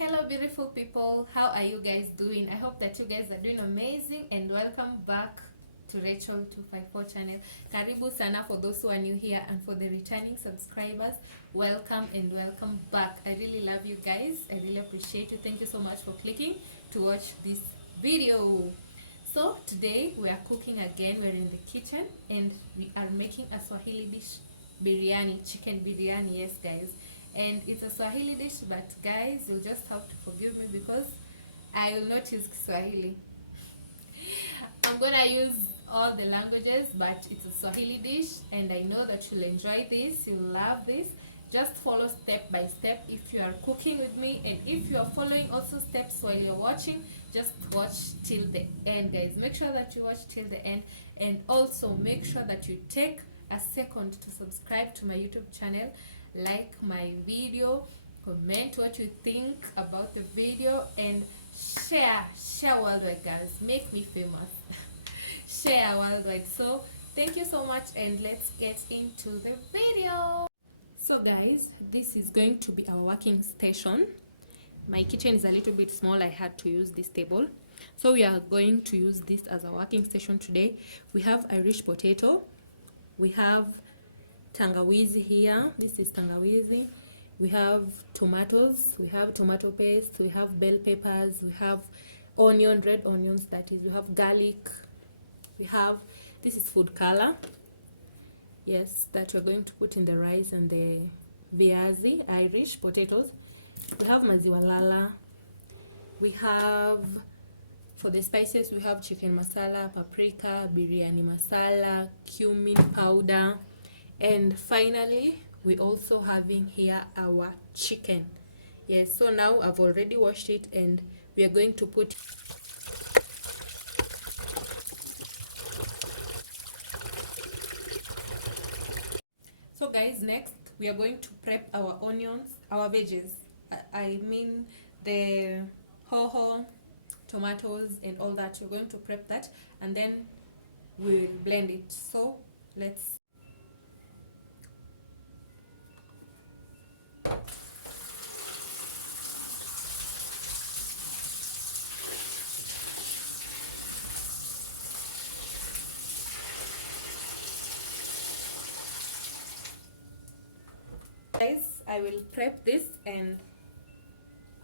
Hello beautiful people, how are you guys doing? I hope that you guys are doing amazing and welcome back to Rachel 254 channel. Karibu sana for those who are new here, and for the returning subscribers, welcome and welcome back. I really love you guys. I really appreciate you. Thank you so much for clicking to watch this video. So today we are cooking again. We're in the kitchen and we are making a Swahili dish, biryani, chicken biryani. Yes guys, and it's a Swahili dish, but guys, you'll just have to forgive me because I will not use Kiswahili. I'm gonna use all the languages, but it's a Swahili dish and I know that you'll enjoy this, you'll love this. Just follow step by step if you are cooking with me, and if you are following also steps while you're watching, just watch till the end guys. Make sure that you watch till the end, and also make sure that you take a second to subscribe to my YouTube channel, like my video, comment what you think about the video, and share worldwide guys. Make me famous. Share worldwide. So thank you so much, and let's get into the video. So guys, this is going to be our working station. My kitchen is a little bit small, I had to use this table, so we are going to use this as a working station today. We have Irish potato, we have tangawizi here, this is tangawizi, we have tomatoes, we have tomato paste, we have bell peppers, we have onion, red onions that is, we have garlic, we have, this is food color, yes, that we're going to put in the rice and the viazi, Irish potatoes. We have maziwa lala, we have, for the spices, we have chicken masala, paprika, biryani masala, cumin powder, and finally we also having here our chicken. Yes, so now I've already washed it and we are going to put so guys, next we are going to prep our onions, our veggies, I mean the hoho, tomatoes and all that. We're going to prep that and then we'll blend it. So let's guys, I will prep this and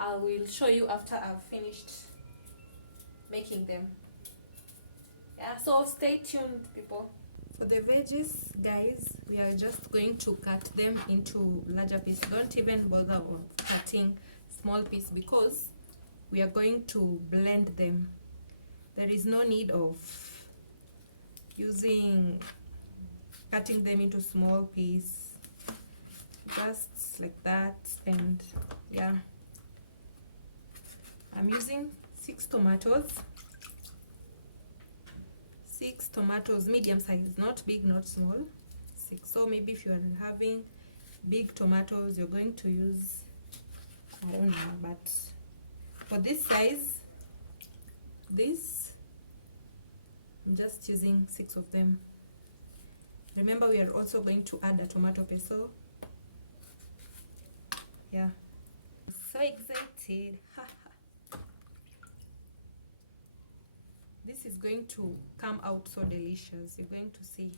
I will show you after I've finished making them. Yeah, so stay tuned people. For the veggies guys, we are just going to cut them into larger pieces. Don't even bother of cutting small piece because we are going to blend them. There is no need of cutting them into small piece, just like that. And yeah, I'm using 6 tomatoes, medium size, not big, not small, 6. So maybe if you are having big tomatoes, you're going to use, I don't know, but for this size, I'm just using 6 of them. Remember, we are also going to add a tomato paste, so yeah, I'm so excited. This is going to come out so delicious. You're going to see.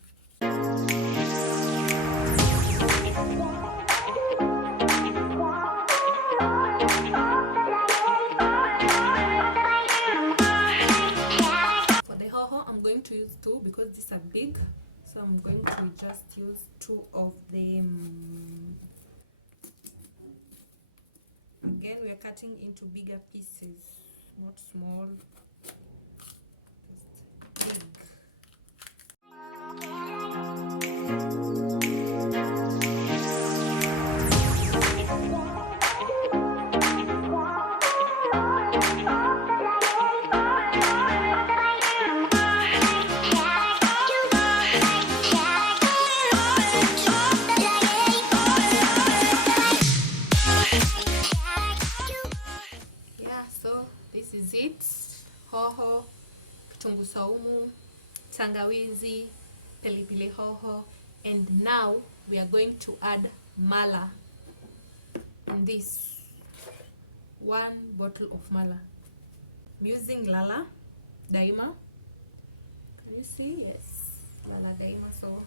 For the hoho, I'm going to use 2 because these are big, so I'm going to just use 2 of them. Again, we are cutting into bigger pieces, not small. This is it: hoho, kitunguu saumu, tangawizi, pilipili hoho, and now we are going to add mala in this. 1 bottle of mala. I'm using Lala Daima. Can you see? Yes, Lala Daima. So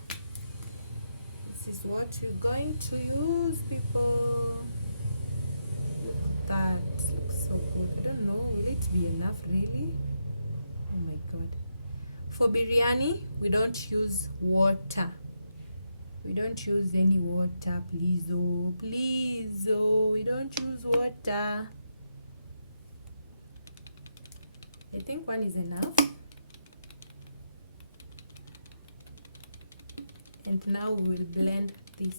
this is what you're going to use, people. Look at that. Looks so good. I don't know, will it be enough really? Oh my god. For biryani, we don't use water. We don't use any water, please. Oh, please. Oh, we don't use water. I think 1 is enough. And now we will blend this.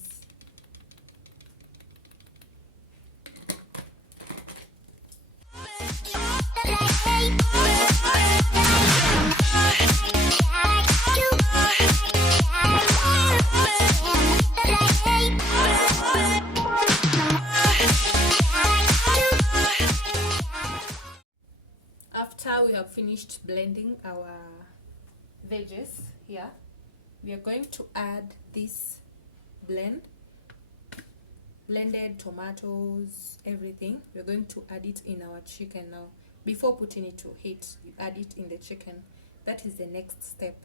After we have finished blending our veggies here, we are going to add this blended tomatoes, everything. We're going to add it in our chicken now. Before putting it to heat, you add it in the chicken. That is the next step.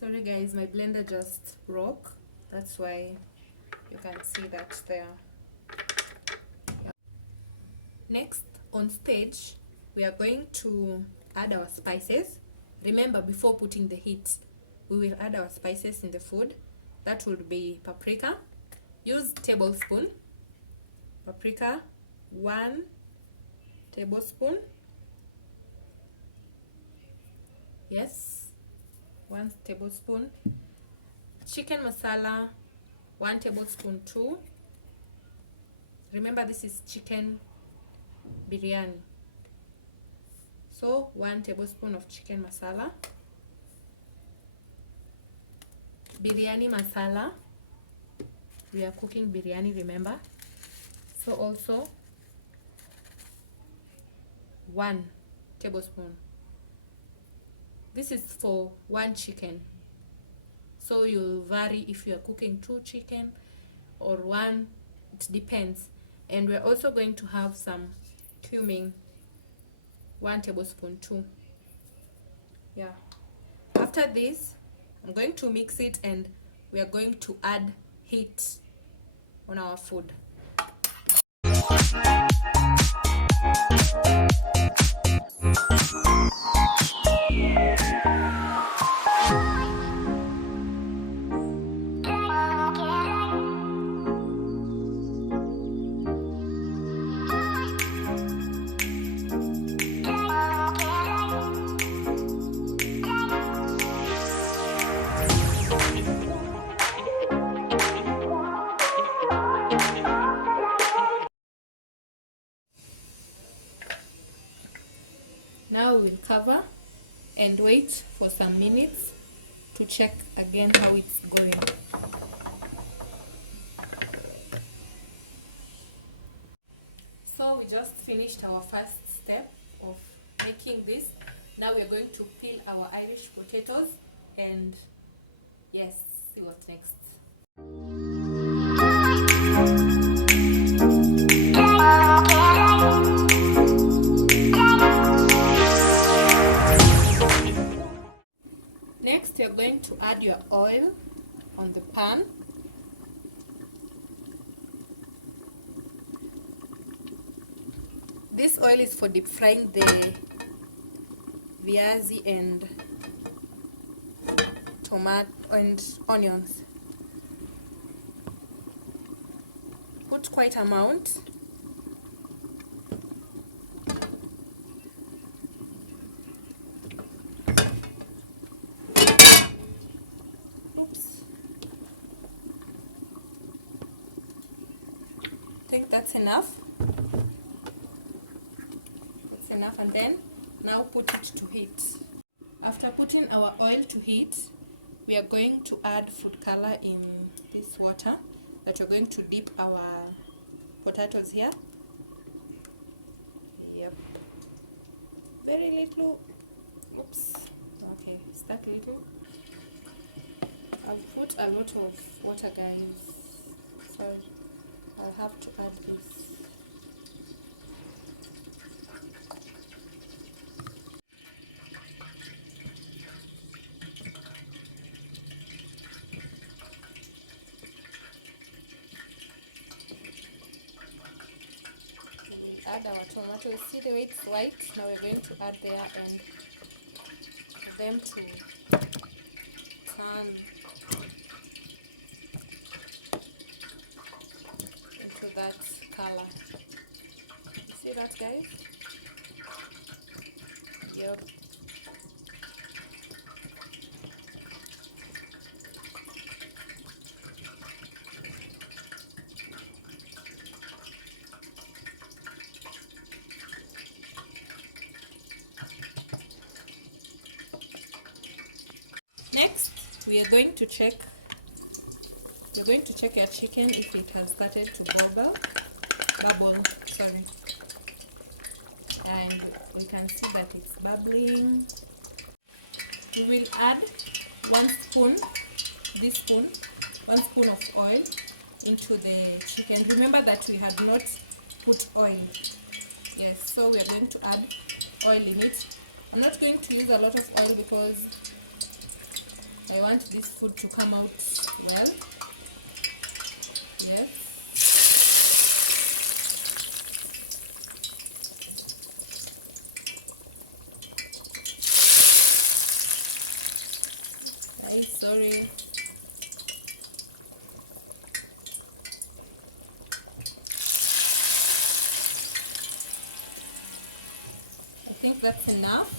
Sorry guys, my blender just broke. That's why you can see that there. Next, on stage, we are going to add our spices. Remember, before putting the heat, we will add our spices in the food. That will be paprika. Use tablespoon. Paprika, 1 tablespoon. Yes, 1 tablespoon. Chicken masala, 1 tablespoon too. Remember, this is chicken biryani. So 1 tablespoon of chicken masala. Biryani masala. We are cooking biryani, remember. So also 1 tablespoon. This is for 1 chicken. So you'll vary if you are cooking 2 chicken or 1. It depends. And we're also going to have some cumin, 1 tablespoon too. Yeah. After this, I'm going to mix it and we are going to add heat on our food. Now we'll cover and wait for some minutes to check again how it's going. So we just finished our first step of making this. Now we are going to peel our Irish potatoes and yes, see what's next. Next, you're going to add your oil on the pan. This oil is for deep frying the viazi and tomato and onions. Put quite amount. I think that's enough. That's enough, and then now put it to heat. After putting our oil to heat, we are going to add food color in this water that we're going to dip our potatoes here. Yep. Very little. Oops. Okay, it's that little. I've put a lot of water, guys. Sorry, I'll have to add this. Add our tomatoes. See the way it's white? Now we're going to add there and for them to turn into that color. You see that, guys? Yep. Next, we are going to check. You're going to check your chicken if it has started to bubble. Sorry. And we can see that it's bubbling. We will add 1 spoon, this spoon, 1 spoon of oil into the chicken. Remember that we had not put oil. Yes, so we are going to add oil in it. I'm not going to use a lot of oil because I want this food to come out well. Yes. Sorry. I think that's enough.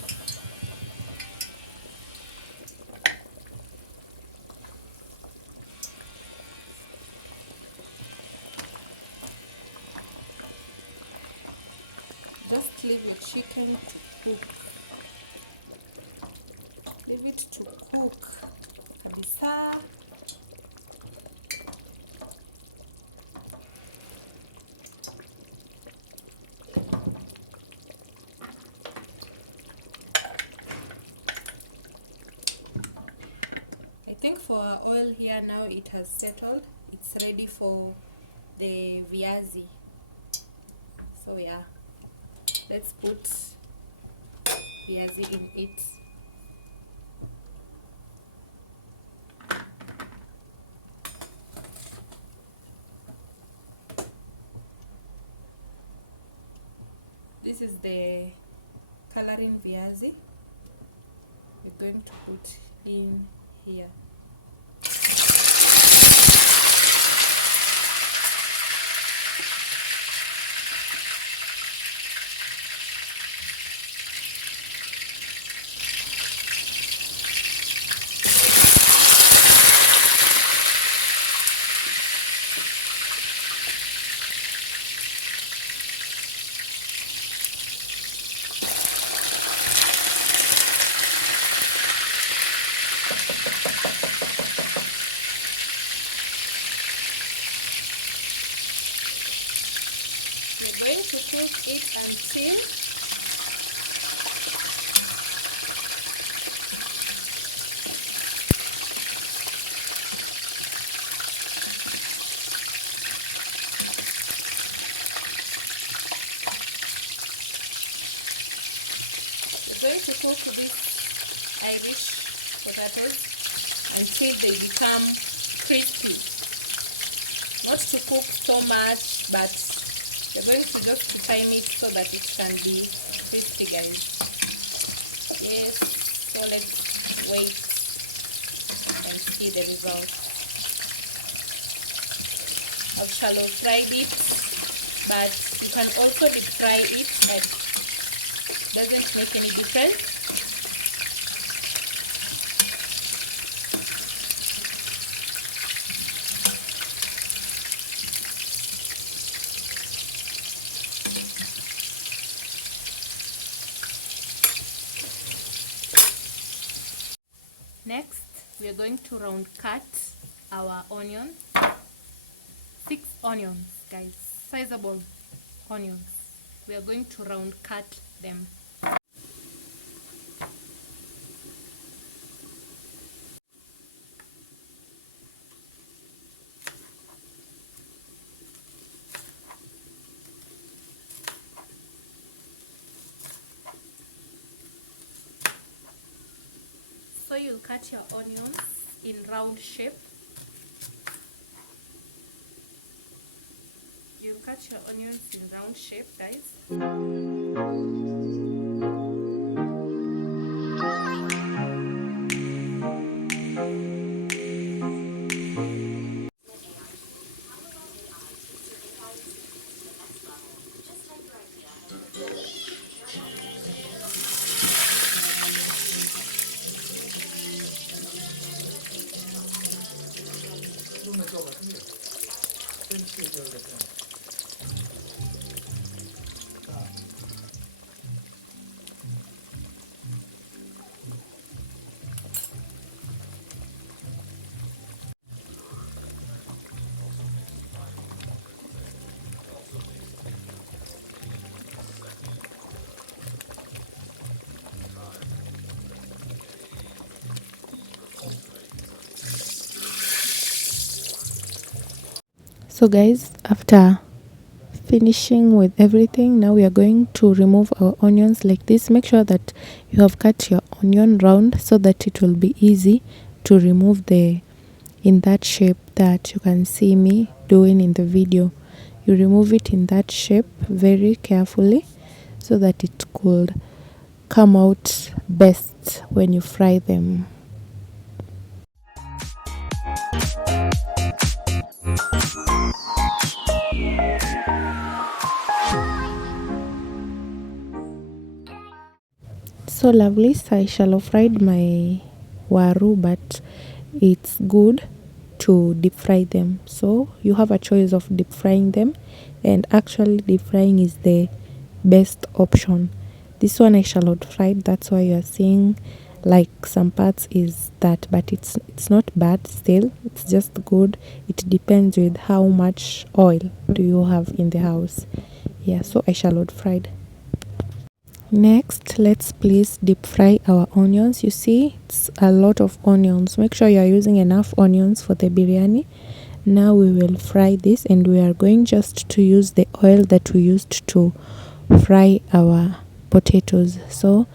Just leave your chicken to cook. Leave it to cook. Kabisa. I think for our oil here now it has settled. It's ready for the viazi. So yeah, let's put viazi in it. This is the coloring viazi we're going to put in here. We're going to cook it until these Irish potatoes until they become crispy. Not to cook so much, but we're going to just time it so that it can be crispy, guys. Yes, so let's wait and see the result. I've shallow fried it, but you can also deep fry it. It doesn't make any difference. Next, we are going to round cut our onion. 6 onions, guys, sizable onions. We are going to round cut them. So you'll cut your onions in round shape. You'll cut your onions in round shape, guys. So guys, after finishing with everything, now we are going to remove our onions like this. Make sure that you have cut your onion round so that it will be easy to remove the in that shape that you can see me doing in the video. You remove it in that shape very carefully so that it could come out best when you fry them. So lovely, so I shall have fried my waru, but it's good to deep fry them. So you have a choice of deep frying them, and actually deep frying is the best option. This one I shall have fried, that's why you are seeing like some parts is that, but it's not bad still, it's just good. It depends with how much oil do you have in the house. Yeah, so I shall have fried. Next, let's please deep fry our onions. You see, it's a lot of onions. Make sure you are using enough onions for the biryani. Now we will fry this, and we are going just to use the oil that we used to fry our potatoes. So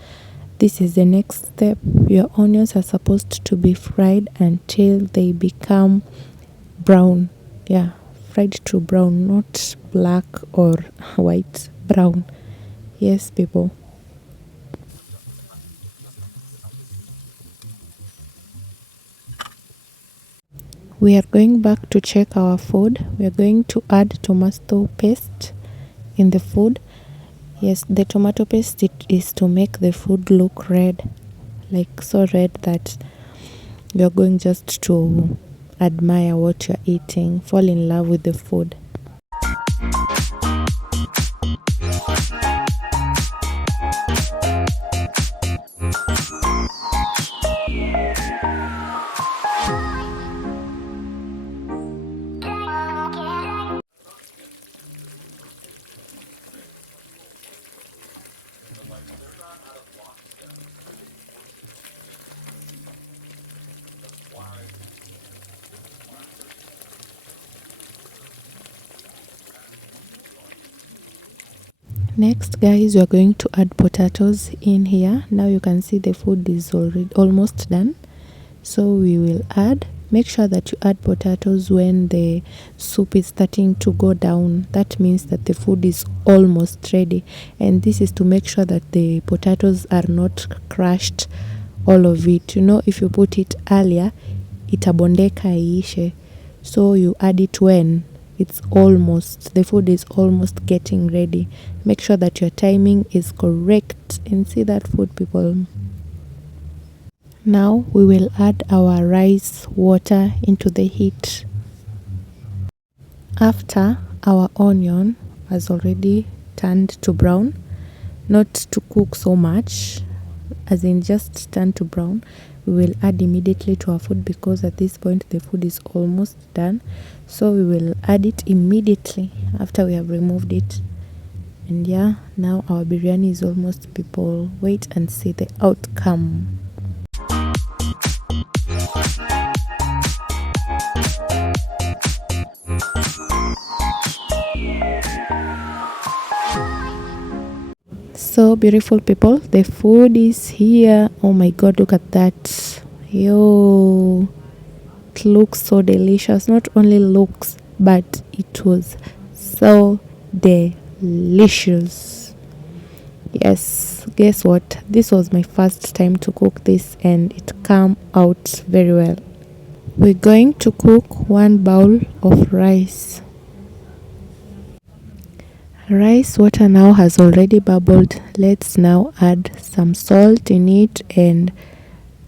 this is the next step. Your onions are supposed to be fried until they become brown. Yeah, fried to brown, not black or white, brown. Yes, people. We are going back to check our food. We are going to add tomato paste in the food. Yes, the tomato paste is to make the food look red, like so red that you're going just to admire what you're eating, fall in love with the food. Next, guys, we are going to add potatoes in here. Now you can see the food is already almost done. So we will add, make sure that you add potatoes when the soup is starting to go down. That means that the food is almost ready, and this is to make sure that the potatoes are not crushed, all of it. You know, if you put it earlier, itabondeka iishe. So you add it when it's almost, the food is almost getting ready. Make sure that your timing is correct, and see that food, people. Now we will add our rice water into the heat. After our onion has already turned to brown, not to cook so much, as in just turn to brown, we will add immediately to our food, because at this point the food is almost done. So we will add it immediately after we have removed it. And yeah, now our biryani is almost, people. Wait and see the outcome. So beautiful, people, the food is here. Oh my god, look at that. Yo, it looks so delicious. Not only looks, but it was so delicious. Yes, guess what? This was my first time to cook this and it came out very well. We're going to cook 1 bowl of rice. Rice water now has already bubbled. Let's now add some salt in it and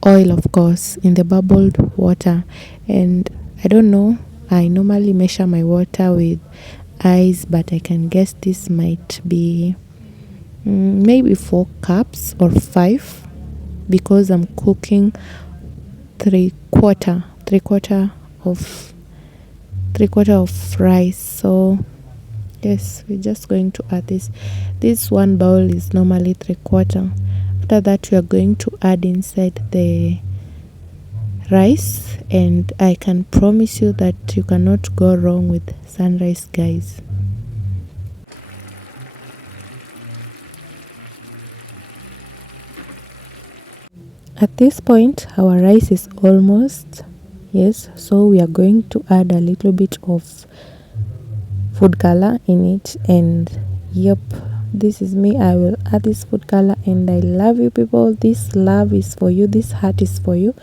oil, of course, in the bubbled water. And I don't know, I normally measure my water with eyes, but I can guess this might be maybe 4 cups or 5, because I'm cooking three quarter of rice. So yes, we're just going to add this 1 bowl is normally 3/4. After that, we are going to add inside the rice, and I can promise you that you cannot go wrong with sunrise, guys. At this point, our rice is almost, yes, so we are going to add a little bit of food color in it. And yep, this is me. I will add this food color, and I love you people. This love is for you, this heart is for you.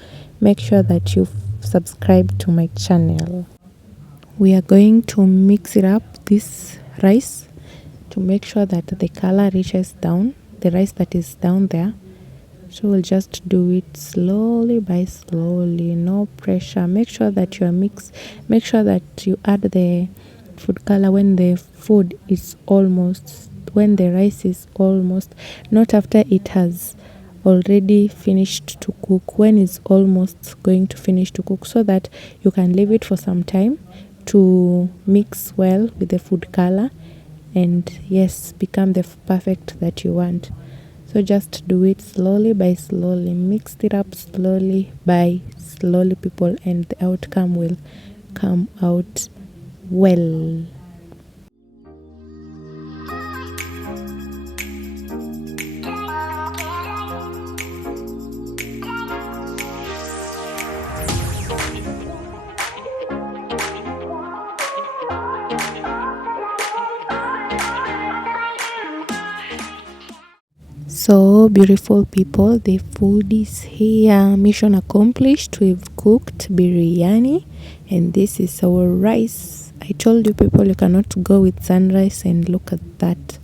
Make sure that you subscribe to my channel. We are going to mix it up, this rice, to make sure that the color reaches down, the rice that is down there. So we'll just do it slowly by slowly, no pressure. Make sure that you mix, make sure that you add the food color when the rice is almost, not after it has already finished to cook, when it's almost going to finish to cook, so that you can leave it for some time to mix well with the food color and yes, become the perfect that you want. So just do it slowly by slowly, mix it up slowly by slowly, people, and the outcome will come out well. So beautiful people, the food is here. Mission accomplished. We've cooked biryani, and this is our rice. I told you people, you cannot go with sunrise, and look at that.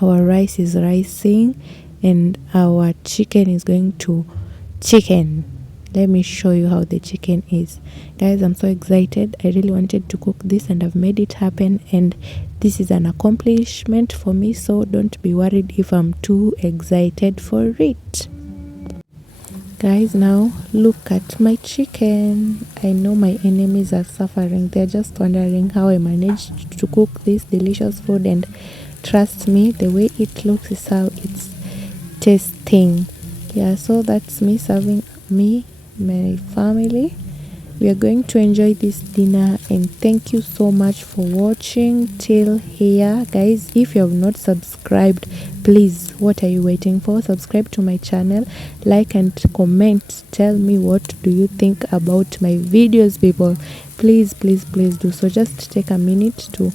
Our rice is rising, and our chicken is going to chicken. Let me show you how the chicken is. Guys, I'm so excited. I really wanted to cook this, and I've made it happen, and this is an accomplishment for me. So don't be worried if I'm too excited for it. Guys, now look at my chicken. I know my enemies are suffering. They're just wondering how I managed to cook this delicious food, and trust me, the way it looks is how it's tasting. Yeah, so that's me serving my family. We are going to enjoy this dinner, and thank you so much for watching till here. Guys, if you have not subscribed, please, what are you waiting for? Subscribe to my channel, like and comment. Tell me, what do you think about my videos, people? Please do so. Just take a minute to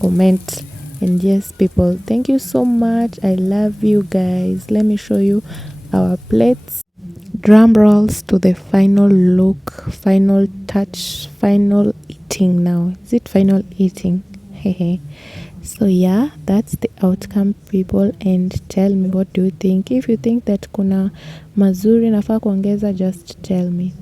comment. And yes, people, thank you so much. I love you guys. Let me show you our plates. Drum rolls to the final look, final touch, final eating. Now is it final eating? So yeah, that's the outcome, people, and tell me, what do you think? If you think that kuna mazuri nafaa kuongeza, just tell me.